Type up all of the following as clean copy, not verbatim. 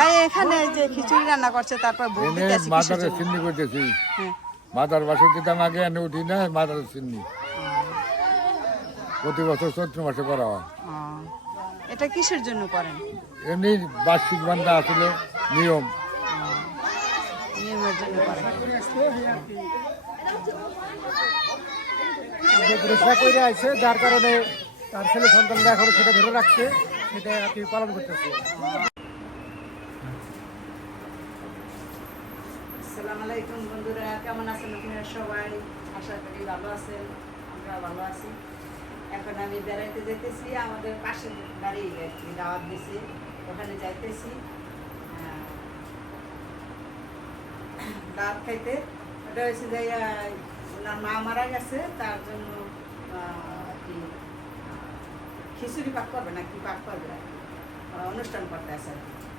ভাই এখানে যে খিচুড়ি রান্না করছে তারপর ভোগ দিতে আছে কিসের মাদারে জন্য? চিন্নি করতেছি হ্যাঁ। মাদার বাসে দিতাম আগে এনে উঠি না মাদার চিন্নি প্রতি বছর চৈত্র মাসে করা হয় ও, এটা কিসের জন্য করেন? এমনি বার্ষিক বান্ধা আসলে নিয়ম নিয়মের জন্য করেন। চেষ্টা করে আছে যার কারণে তার ছেলে সন্তানরা এখনো সেটা ধরে রাখছে, সেটা আর কি পালন করতেছে। আসসালামু আলাইকুম বন্ধুরা, কেমন আছেন আপনারা সবাই? আশা করি ভালো আছেন, আমরা ভালো আছি। এখন আমি বেড়াইতে যেতেছি, আমাদের পাশের বাড়ি একটি দাওয়াত দিছি, ওখানে যাইতেছি দাওয়াত খাইতে। ওটা হয়েছে যে ওনার মা মারা গেছে, তার জন্য আর কি খিচুড়ি পাক করবে না কি পাক করবে অনুষ্ঠান করতে আছে,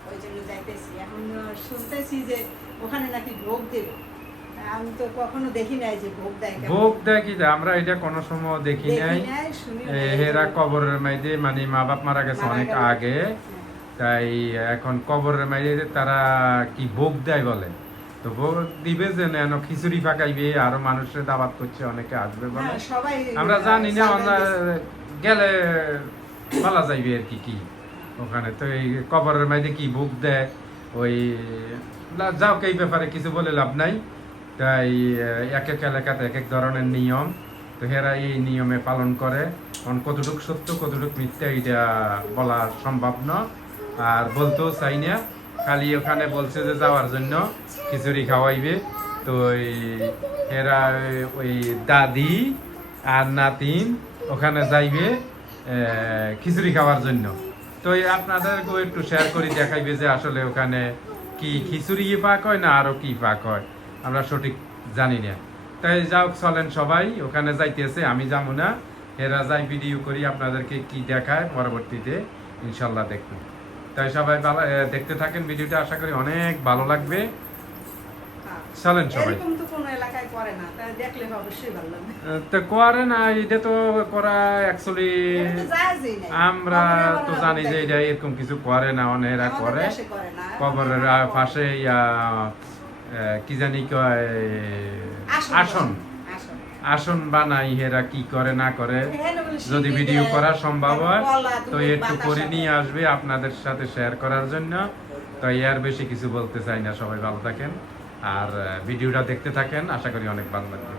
ওই জন্য যাইতেছি। এখন শুনতেছি যে ওখানে নাকি ভোগ দেবে, আমি তো কখনো দেখি নাই যে ভোগ দেয়। ভোগ দেয় কি আমরা এটা কোনো সময় দেখি নাই। হেরা কবরের মাইদে মানে মা বাপ মারা গেছে অনেক আগে, তাই এখন কবরের মাইদে তারা কি ভোগ দেয় বলে, তো ভোগ দিবে যে নেন খিচুড়ি পাকাইবে, আরো মানুষের দাওয়াত করছে, অনেকে আসবে বলে। আমরা জানি না, আমরা গেলে বলা যাইবে আর কি কি ওখানে। তো এই কবরের মাইদে কি ভোগ দেয় ওই যাও এই ব্যাপারে কিছু বলে লাভ নাই। তাই এক এক এলাকাতে এক এক ধরনের নিয়ম, তো হেরা এই নিয়মে পালন করে। কারণ কতটুক সত্য কতটুক মিথ্যা এটা বলা সম্ভব না, আর বলতেও চাই না। খালি ওখানে বলছে যে যাওয়ার জন্য খিচুড়ি খাওয়াইবে। তো এরা ওই দাদি আর নাতিন ওখানে যাইবে খিচুড়ি খাওয়ার জন্য। তো আপনাদেরকেও একটু শেয়ার করি, দেখাইবে যে আসলে ওখানে কি খিচুড়ি পাক হয় না আরো কি পাক হয়, আমরা সঠিক জানি না। তাই যাও চলেন সবাই ওখানে যাইতেছে, আমি যাবো না, এরা যাই ভিডিও করি আপনাদেরকে কি দেখায় পরবর্তীতে ইনশাল্লাহ দেখবো। তাই সবাই দেখতে থাকেন ভিডিওটা, আশা করি অনেক ভালো লাগবে। চলেন সবাই। তো করে না, এটা তো করা অ্যাকচুয়ালি আমরা তো জানি যে এটা এরকম কিছু করে না, অনেরা করে কবরের পাশে কি জানি কয় আসন আসন বানাই, হেরা কি করে না করে যদি ভিডিও করা সম্ভব হয় তো একটু করে নিয়ে আসবে আপনাদের সাথে শেয়ার করার জন্য। তো এর বেশি কিছু বলতে চাই না, সবাই ভালো থাকেন আর ভিডিওটা দেখতে থাকেন, আশা করি অনেক ভালো লাগবে।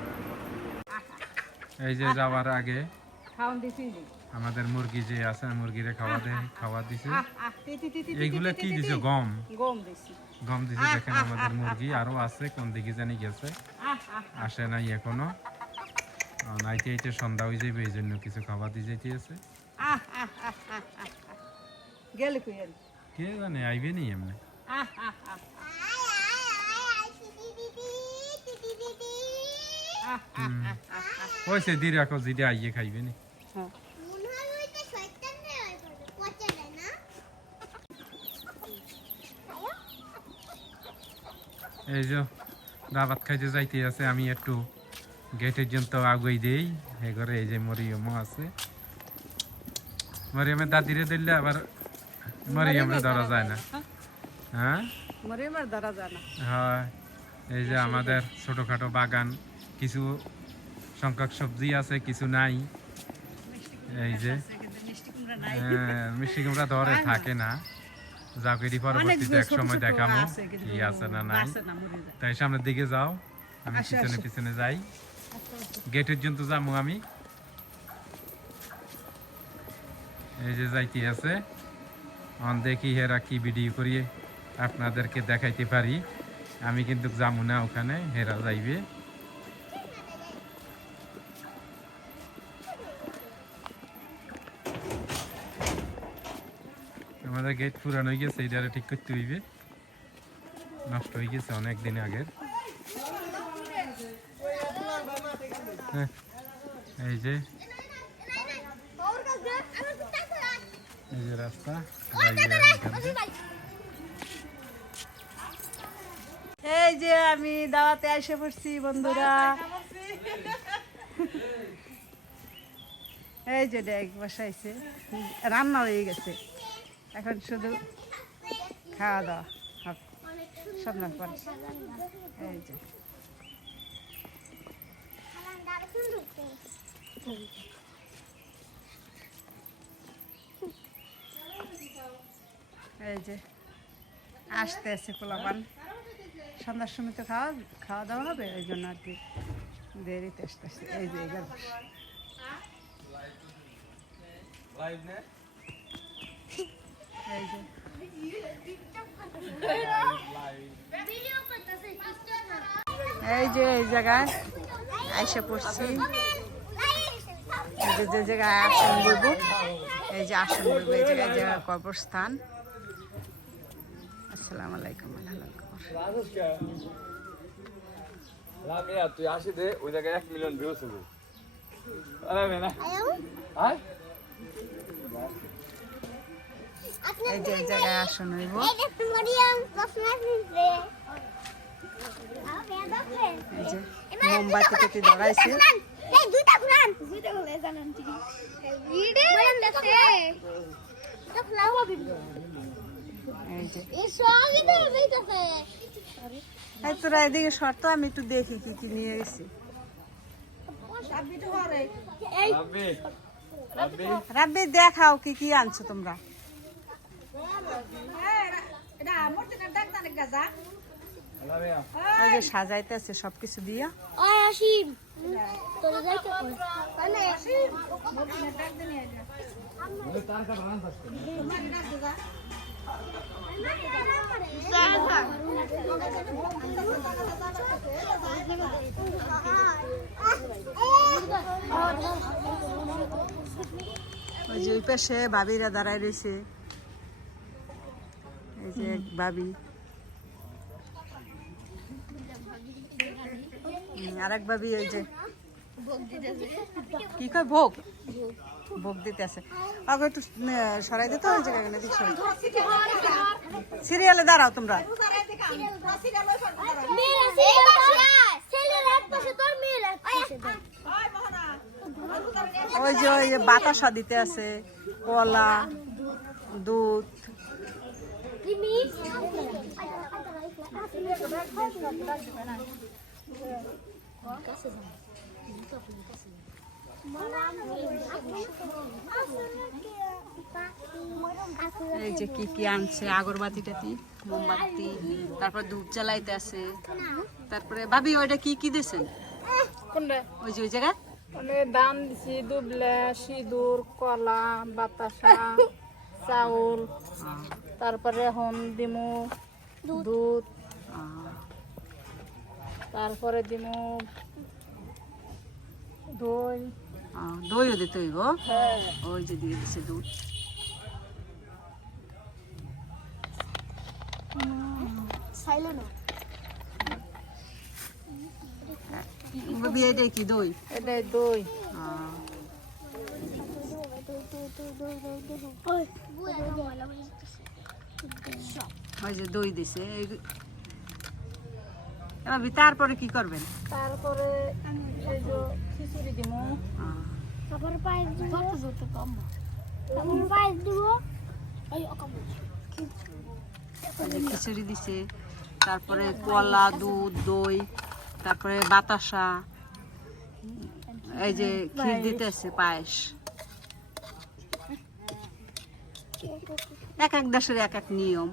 এই যে যাওয়ার আগে আমাদের মুরগি যে আছে, মুরগিরে খাওয়া দিছে। এইগুলা কি দিছে? গম দিছে। দেখেন আমাদের মুরগি আরো আছে, কোন দিকে জানি গেছে, আসে নাই এখনো। নাইতে সন্ধ্যা হয়ে যাবে, এই জন্য কিছু খাবার দিয়ে যেতে আছে। কে জানে আইবে নি এমনি। ওইসে দিয়ে রাখো, যেটা আইয়ে খাইবে নি। এই যে দাবাত খাইতে যাইতে আছে, আমি একটু গেটের জন্য আগুই দেই। এই ঘরে এই যে মরিয়মও আছে, মরিয়মের দাদিরে দিলে আবার মরিয়মরে ধরা যায় না। হ্যাঁ হয়। এই যে আমাদের ছোটখাটো বাগান, কিছু সংখ্যক সবজি আছে, কিছু নাই। এই যে মিষ্টি কুমড়া ধরে থাকে না, যাকে পরবর্তীতে এক সময় দেখাবো কি আছে না নাই। তাই সামনের দিকে যাও, আমি পিছনে পিছনে যাই, গেটের জন্য যাবো আমি। এই যে যাইতে আছে, দেখি হেরা কি ভিডিও করিয়ে আপনাদেরকে দেখাইতে পারি। আমি কিন্তু যাবো না ওখানে, হেরা যাইবে। আমাদের গেট পুরানো হয়ে গেছে, এটা ঠিক করতে হইবে, নষ্ট হয়ে গেছে অনেক দিন আগের। এই যে রাস্তা, এই যে আমি দাওয়াতে এসে পড়ছি বন্ধুরা। এই যে দেখ বসাইছে, রান্না হয়ে গেছে, এখন শুধু খাওয়া দাওয়া সন্ধ্যার পরে এই যে এই যে আসতে আছে পোলাপান সন্ধ্যার সময় তো খাওয়া দাওয়া হবে ওই জন্য আর কি দেরিতে আসতেছে এই যে এই যে এই যে এই জায়গায় আইসা পড়ছি যে জায়গায় আসন দেব এই যে আসন দেব এই জায়গায় কবরস্থান। আসসালামু আলাইকুম তুই আসি দে ওই জায়গায় 1 মিলিয়ন ভিউজ হবে। এই যে এই জায়গায় আসন হইব এই যে মোমবাতি কেটে ধরাইছে তোরা এদিকে শর্ত আমি একটু দেখি কি কি নিয়ে গেছি। রাব্বি দেখাও কি কি আনছো তোমরা। ওই যে সাজাইতেছে সবকিছু দিয়া ওই যে ওই পাশে ভাবিরা দাঁড়ায় রয়েছে এই যে ভাবি আরেক ভাবি এই যে কি কয় ভোগ ভোগ দিতে আছে আগে একটু সরাই দিতে ওই জায়গায় সিরিয়ালে দাঁড়াও তোমরা ওই যে ওই বাতাসা দিতে আছে কলা দুধ এই যে কি কি আনছে আগরবাতিটাতি মোমবাতি তারপর ধূপ জ্বালাইতে আছে তারপরে ভাবি ওইটা কি কি দিয়েছেন ওই যে ওই জায়গায় দাম দিছি দুবলে সিঁদুর কলা বাতাসা চাউল তারপরে এখন দিমু দুধ তারপরে দিমু দই দইও দিতে হইব ওই যে দিয়ে দিছে দুধ এটাই কি দই এটাই দই ওই যে দই দিছে তারপরে কি করবেন তারপরে এই যে খিচুড়ি দিমু তারপরে পায়েস দিব তারপরে পায়েস দিব খিচুড়ি দিছে তারপরে কলা দুধ দই তারপরে বাতাসা এই যে ক্ষীর দিতেছে পায়েস এক এক দেশের এক এক নিয়ম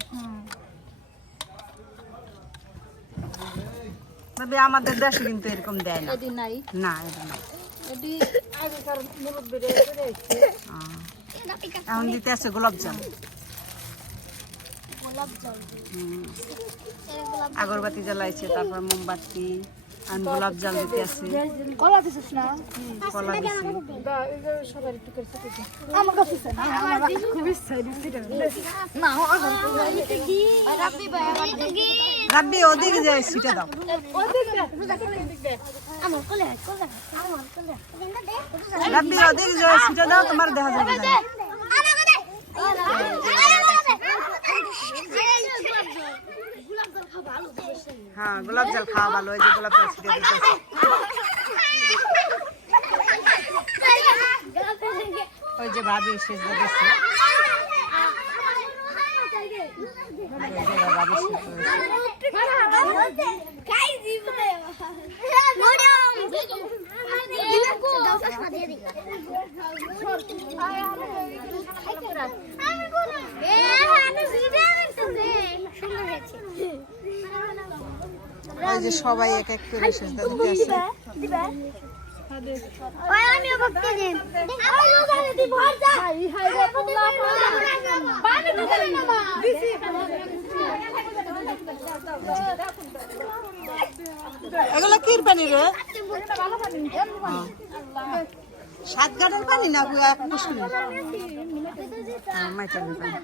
তবে আমাদের দেশে কিন্তু এরকম দেয় না না এটা নাই এখন দিতে আছে গোলাপ জাম আগরবাতি জ্বালাইছে তারপর মোমবাতি আর গোলাপ জাম দিতে আছে কলা দিছিস না কলা দিছে সবাই একটু করে আমার কাছে না আমার খুব ইচ্ছা না রাব্বি ওদিকে যায় সিটা দাও রাব্বি ওদিকে যায় সিটা দাও তোমার দেখা যাবে না হ্যাঁ গোলাপ জল খাওয়া ভালো ওই যে গোলাপ জল ছিটে দিতে ওই যে ভাবি শেষ দিচ্ছে এই যে সবাই এক এক করে সেজদা দিতে আছে। এগুলো কির পানি রে? সাত ঘাটের পানি না কুসুম মাইটার পানি।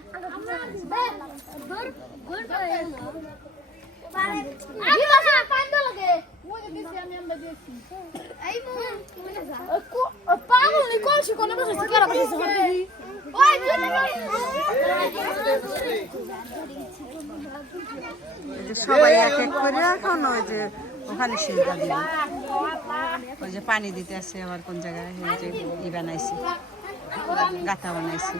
সবাই এক এক করে এখন ওই যে ওখানে সেজদা দিবে। ওই যে পানি দিতে আছে আবার কোন জায়গায় এই যে ই বানাইছি, গাথা বানাইছি।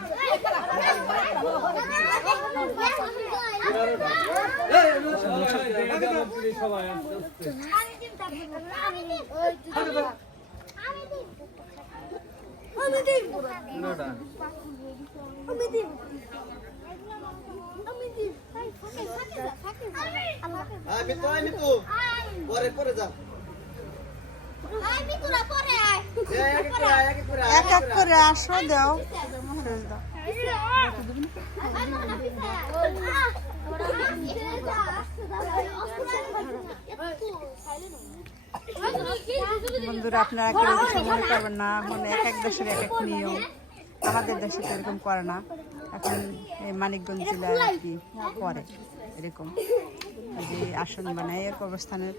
এক এক করে আসো দাও সেজদা। বন্ধুরা আপনারা কেউ কিছু মনে করবেন না, মানে এক এক দেশের এক এক নিয়ম। আমাদের দেশে তো এরকম করে না, এখন এই মানিকগঞ্জ জেলায় আর কি করে এরকম। যে আসন বানায় এক অবস্থানের,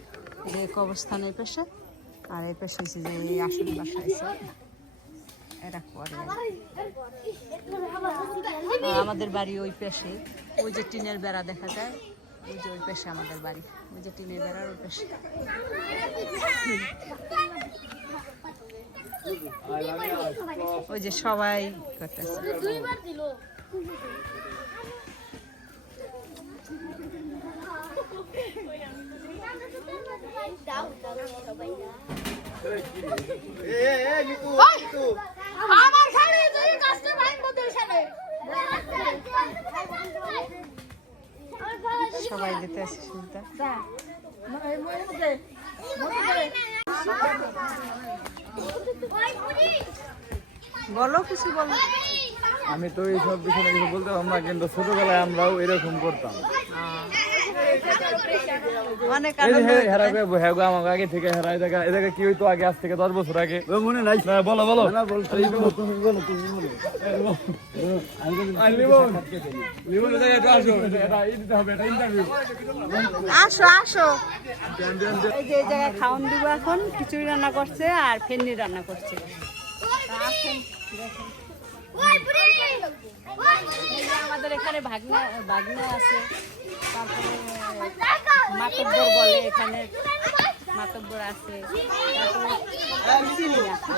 এক অবস্থানের পেশে, আর এই পেশে হচ্ছে যে এই আসন বাসাইছে এরা করে। আমাদের বাড়ি ওই পেশে, ওই যে টিনের বেড়া দেখা যায়, ওই যে ওই পেশে আমাদের বাড়ি, ওই যে টিনের বেড়ার ওই পেশে। ওই যে সবাই করতেছে। সবাই দিতে আছে সুবিধা। বলো কিছু বলো। আমি তো এইসব বিষয়ে কিছু বলতে পারলাম না, কিন্তু ছোটবেলায় আমরাও এরকম করতাম। অনেক আমাকে আগে থেকে হেরাই দেখা এদেরকে কি হইতো আগে, আজ থেকে 10 বছর আগে মনে নাই। বলো বলো আসো আসো। এই যে এই জায়গায় খাওয়ান দিব এখন। খিচুড়ি রান্না করছে আর ফেন্নি রান্না করছে। আমাদের এখানে ভাগনা ভাগনা আছে, তারপরে মাতব্বর বলে, এখানে মাতব্বর আছে, তারপরে চিনি আছে।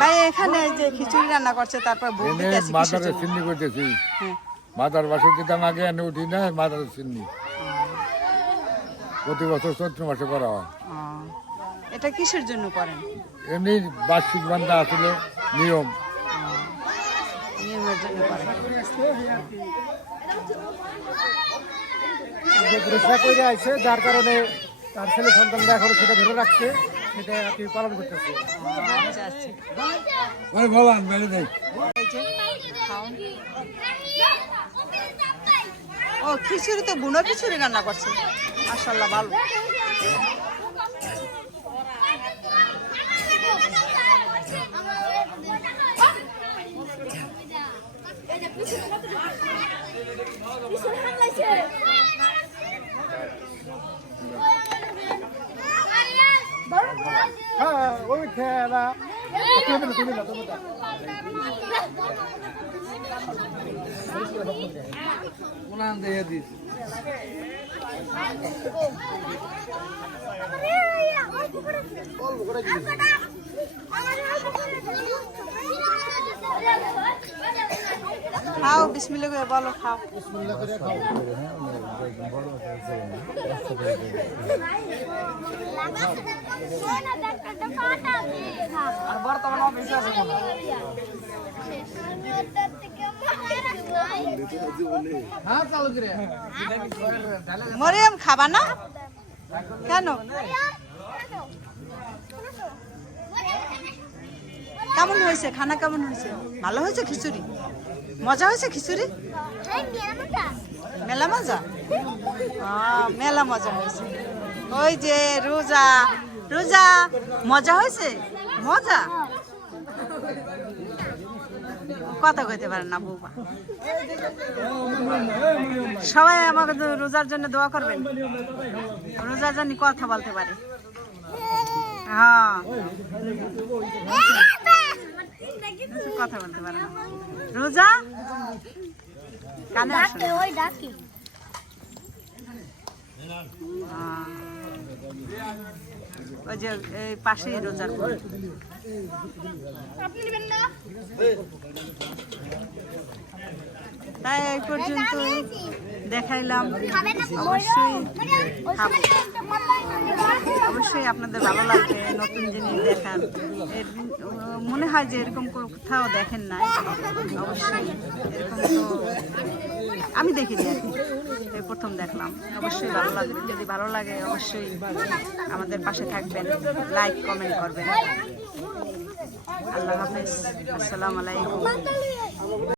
ভাই এখানে যে খিচুড়ি রান্না করছে, তারপর মাথার চিন্নি করতেছি। মাথার বাসে দিতাম আগে, এনে উঠি না মাথার চিন্নি। প্রতি বছর চৈত্র মাসে করা হয়। এটা কিসের জন্য করেন? এমনি বার্ষিক বান্ধা আসলে নিয়ম, নিয়মের জন্য করেন। করে আছে, যার কারণে তার ছেলে সন্তানরা এখনো সেটা ধরে রাখছে, সেটা আর কি পালন করতেছে। আচ্ছা আচ্ছা। ভগবান বেড়ে দেয়। ও খিচুড়ি তো বুনো খিচুড়ি রান্না করছে, মাশাআল্লাহ ভালো। হ্যাঁ ওই খেলা তুলি না তুমি উনান দিয়ে দিস খাও বিসমিল্লাহ করে বলো খাও বিসমিল্লাহ করে খাও আর বর্তমানে অফিসে আছে কোন হ্যাঁ চালু করে মরিয়ম খাবা না কেন কেমন হয়েছে খানা কেমন হয়েছে ভালো হয়েছে খিচুড়ি মজা হয়েছে খিচুড়ি মেলা মজা মেলা মজা হয়েছে ওই যে রোজা রোজা মজা হয়েছে মজা কথা কইতে পারে না বৌমা সবাই আমাকে তো রোজার জন্য দোয়া করবেন রোজার জন্য কথা বলতে পারে হ্যাঁ কথা বলতে পারে না রোজা কানে আসে ওই ডাকি ওই যে এই পাশেই রোজার বই। আপনি নেবেন না তাই এই পর্যন্ত দেখাইলাম খাবেন না অবশ্যই খাবো অবশ্যই আপনাদের ভালো লাগবে নতুন জিনিস দেখান মনে হয় যে এরকম কোথাও দেখেন না অবশ্যই এরকম তো আমি দেখিনি আর কি এই প্রথম দেখলাম অবশ্যই ভালো লাগবে যদি ভালো লাগে অবশ্যই আমাদের পাশে থাকবেন লাইক কমেন্ট করবেন আল্লাহ হাফেজ আসসালামু আলাইকুম